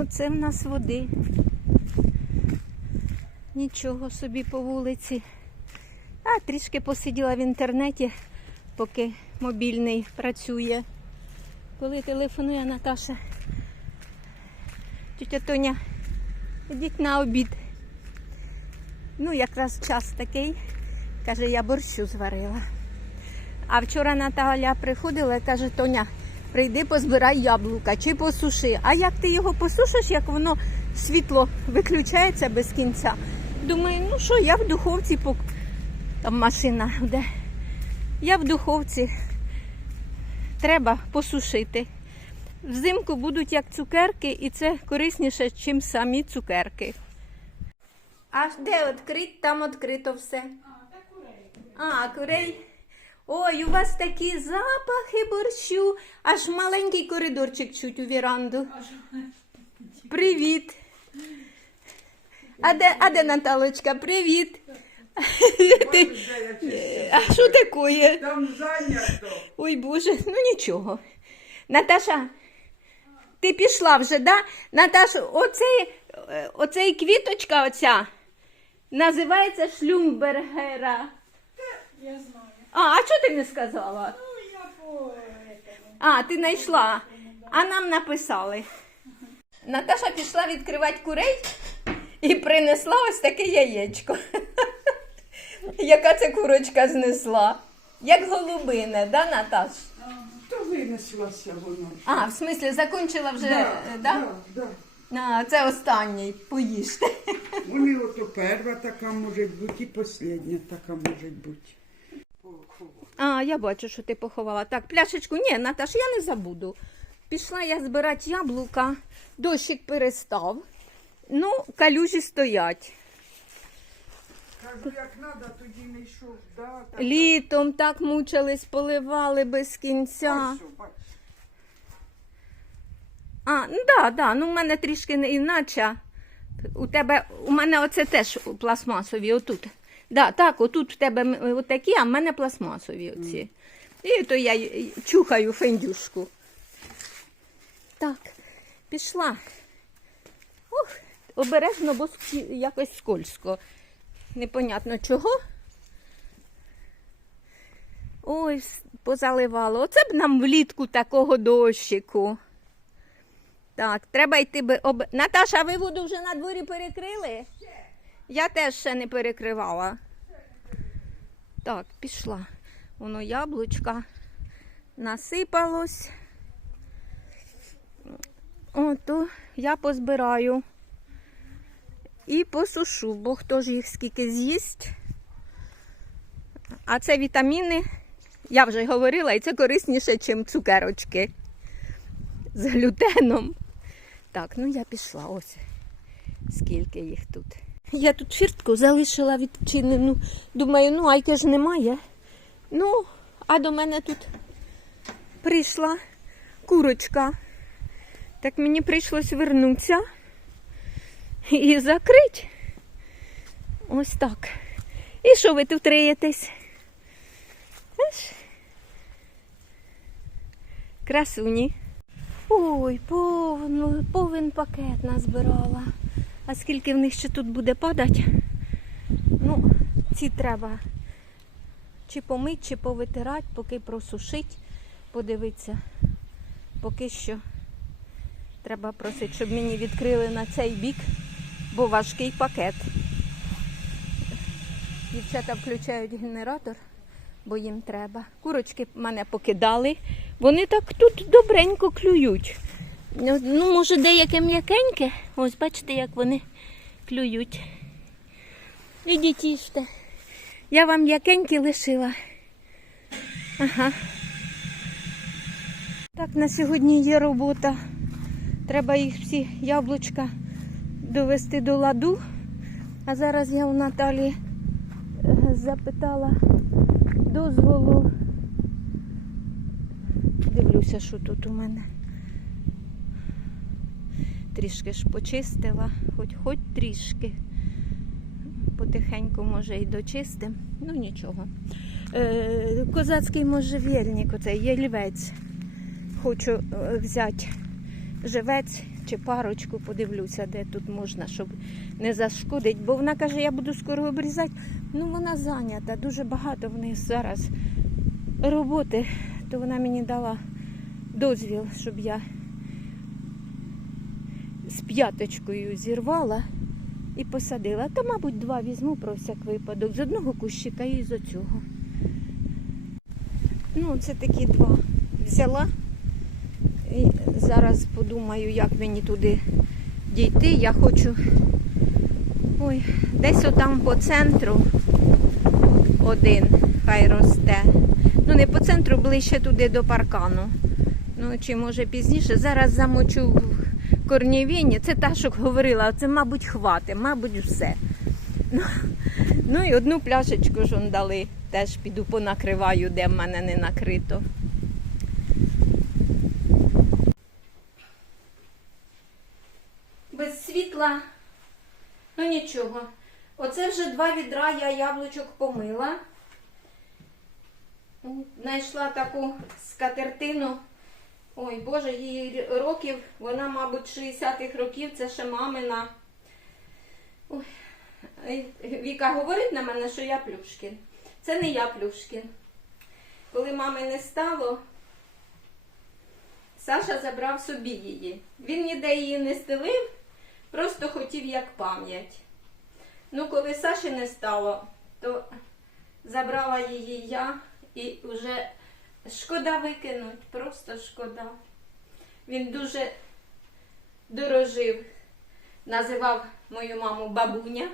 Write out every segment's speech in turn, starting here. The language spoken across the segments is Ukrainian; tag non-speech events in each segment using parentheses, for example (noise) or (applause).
Оце в нас води. Нічого собі по вулиці. А трішки посиділа в інтернеті, поки мобільний працює. Коли телефонує Наташа, тетя Тоня, ідіть на обід. Ну, якраз час такий. Каже, я борщу зварила. А вчора Наталя приходила і каже, Тоня, прийди позбирай яблука чи посуши. А як ти його посушиш, як воно світло виключається без кінця? Думаю, ну що, я в духовці пок... там машина де. Я в духовці. Треба посушити. Взимку будуть як цукерки, і це корисніше, ніж самі цукерки. А де відкрить, там відкрито все. А, курей. Ой, у вас такі запахи борщу. Аж маленький коридорчик чуть у віранду. Привіт. А де, а де Наталочка? Привіт. Ти- А що таке? Там зайнято. Ой Боже, ну нічого. Наташа, ти пішла вже, да? Наташа, оцей, оцей квіточка оця називається шлюмбергера. Я знаю. Ти не сказала? Ну, я по... А, ти знайшла. А нам написали. Наташа пішла відкривати курей і принесла ось таке яєчко. (laughs) Яка це курочка знесла? Як голубине, да, Наташ? То винеслося воно. А, в смислі, закончила вже, е, да? да, да. А, це останній, поїжте. Вони ото перша така може бути, і остання така може бути. А, я бачу, що ти поховала. Так, пляшечку, ні, Наташ, я не забуду. Пішла я збирати яблука, дощик перестав. Ну, калюжі стоять. Кажу, як треба, тоді не йшов. Да, так, Літом так мучились, поливали без кінця. Ось, бач. А, ну да, да, ну в мене трішки не іначе. У тебе, у мене оце теж пластмасові отут. Да, так, отут в тебе отакі, а в мене пластмасові оці. І то я чухаю фендюшку. Так, пішла. Ух, обережно, бо якось скользко. Непонятно чого. Ой, позаливало. Оце б нам влітку такого дощику. Так, треба йти би об... Наташа, ви воду вже на дворі перекрили? Я теж ще не перекривала. Так, пішла. Воно яблучка насипалось. Ото я позбираю і посушу, бо хто ж їх скільки з'їсть. А це вітаміни, я вже говорила, і це корисніше, ніж цукерочки з глютеном. Так, ну я пішла. Ось скільки їх тут. Я тут фіртку залишила відчинену. Думаю, ну айки ж немає. Ну, а до мене тут прийшла курочка. Так мені прийшлось вернутися і закрити. Ось так. І що ви тут риєтесь? Красуні. Ой, повну, повен пакет назбирала. А скільки в них ще тут буде падати? Ну, ці треба чи помить, чи повитирати, поки просушить, подивитися. Поки що треба просити, щоб мені відкрили на цей бік, бо важкий пакет. Дівчата включають генератор, бо їм треба. Курочки мене покидали. Вони так тут добренько клюють. Ну, ну, може, деяке м'якеньке. Ось бачите, як вони клюють. Ідіть їжте. Я вам м'якенькі лишила. Ага. Так, на сьогодні є робота. Треба їх всі яблучка довести до ладу. А зараз я у Наталі е, запитала дозволу. Дивлюся, що тут у мене. Трішки ж почистила, хоч хоч трішки. Потихеньку, може, і дочистим. Ну нічого. Е, козацький можжевельник, оцей ялівець. Хочу е, взяти живець, чи парочку, подивлюся, де тут можна, щоб не зашкодить. Бо вона каже, я буду скоро обрізати. Ну вона зайнята, дуже багато в них зараз роботи, то вона мені дала дозвіл, щоб я з п'яточкою зірвала і посадила. Та, мабуть, два візьму про всяк випадок. З одного кущика і з оцього. Ну, це такі два взяла. І зараз подумаю, як мені туди дійти. Я хочу ой, десь отам по центру один хай росте. Ну, не по центру, ближче туди до паркану. Ну, чи може пізніше. Зараз замочу в корнівіні. Це та, що говорила, це, мабуть, хвати, мабуть, все. Ну, ну і одну пляшечку ж дали. Теж піду понакриваю, де в мене не накрито. Без світла, ну нічого. Оце вже два відра я яблучок помила. Знайшла таку скатертину. Ой, Боже, її років, вона, мабуть, 60-х років, це ще мамина. Ой. Віка говорить на мене, що я Плюшкін. Це не я Плюшкін. Коли мами не стало, Саша забрав собі її. Він ніде її не стелив, просто хотів як пам'ять. Ну, коли Саші не стало, то забрала її я і вже шкода викинуть, просто шкода. Він дуже дорожив, називав мою маму бабуня.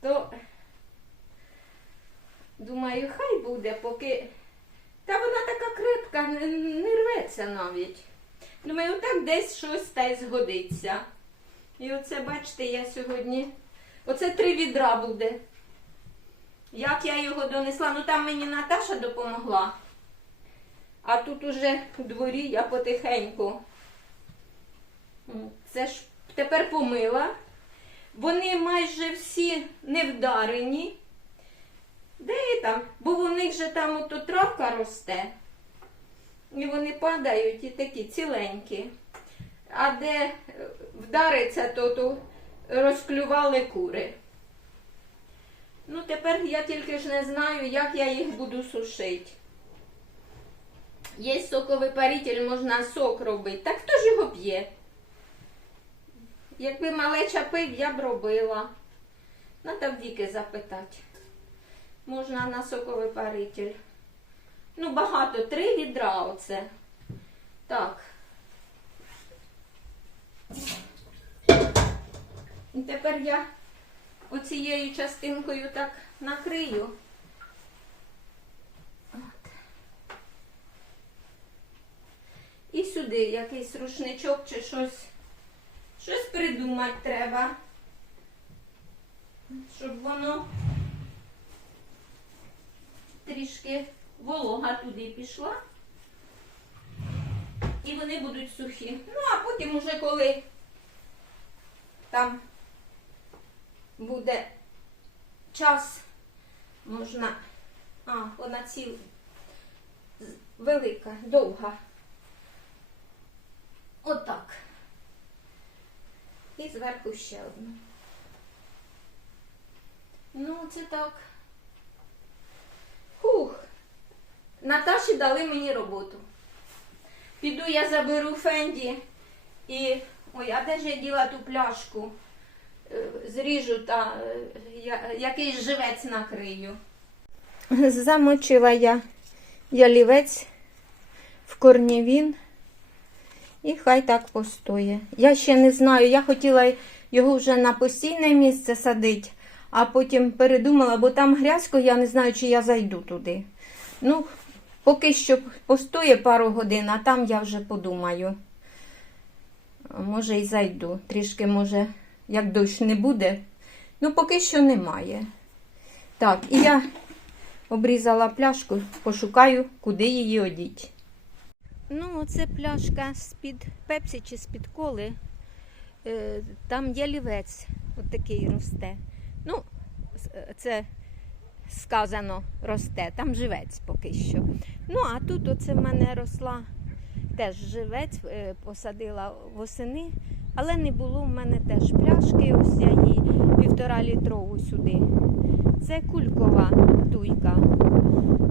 То думаю, хай буде, поки. Та вона така крепка, не, рветься навіть. Думаю, так десь щось та й згодиться. І оце, бачите, я сьогодні. Оце три відра буде. Як я його донесла, ну там мені Наташа допомогла. А тут уже у дворі я потихеньку. Це ж тепер помила. Вони майже всі не вдарені. Де там? Бо у них же там ото травка росте. І вони падають і такі ціленькі. А де вдариться, то, то розклювали кури. Ну, тепер я тільки ж не знаю, як я їх буду сушити. Є соковипаритель, можна сок робити. Так хто ж його п'є? Якби малеча пив, я б робила. Надо в Віки запитати. Можна на соковипаритель. Ну, багато, три відра оце. Так. І тепер я оцією частинкою так накрию. От. І сюди якийсь рушничок чи щось. Щось придумати треба. Щоб воно трішки волога туди пішла. І вони будуть сухі. Ну, а потім уже коли там буде час, можна. А, вона ціла велика, довга. Отак. І зверху ще одну. Ну, це так. Хух. Наташі дали мені роботу. Піду я заберу Фенді і. Ой, а де ж я діла ту пляшку? Зріжу та е, якийсь живець накрию. Замочила я ялівець в корнівін. І хай так постоє. Я ще не знаю, я хотіла його вже на постійне місце садити, а потім передумала, бо там грязько, я не знаю, чи я зайду туди. Ну, поки що постоє пару годин, а там я вже подумаю. Може і зайду. Трішки, може, як дощ не буде. Ну, поки що немає. Так, і я обрізала пляшку, пошукаю, куди її одіть. Ну, оце пляшка з-під пепсі чи з-під коли. Е, Там ялівець от такий росте. Ну, це сказано росте, там живець поки що. Ну, а тут оце в мене росла теж живець е, посадила восени, але не було в мене теж пляшки, ось я її півтора літрову сюди. Це кулькова туйка.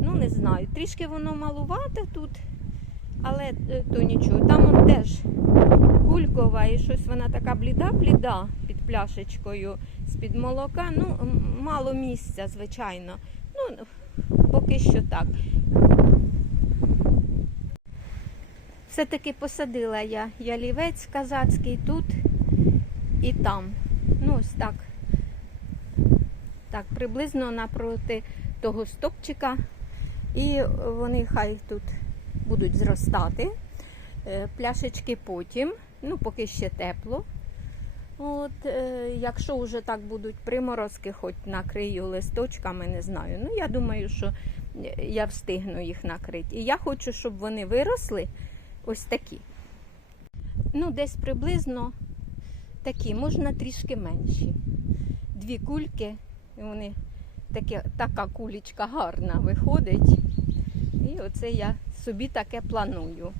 Ну, не знаю, трішки воно малувате тут, але е, то нічого. Там он теж кулькова і щось вона така бліда-бліда під пляшечкою з-під молока. Ну, мало місця, звичайно. Ну, поки що так. Все-таки посадила я ялівець казацький тут і там. Ну, ось так. Так, приблизно напроти того стопчика. І вони хай тут будуть зростати. Е, Пляшечки потім, ну, поки ще тепло. От, е, якщо вже так будуть приморозки, хоч накрию листочками, не знаю. Ну, я думаю, що я встигну їх накрити. І я хочу, щоб вони виросли ось такі. Ну, десь приблизно такі, можна трішки менші. Дві кульки, і вони таке, така кулічка гарна виходить. І оце я собі таке планую.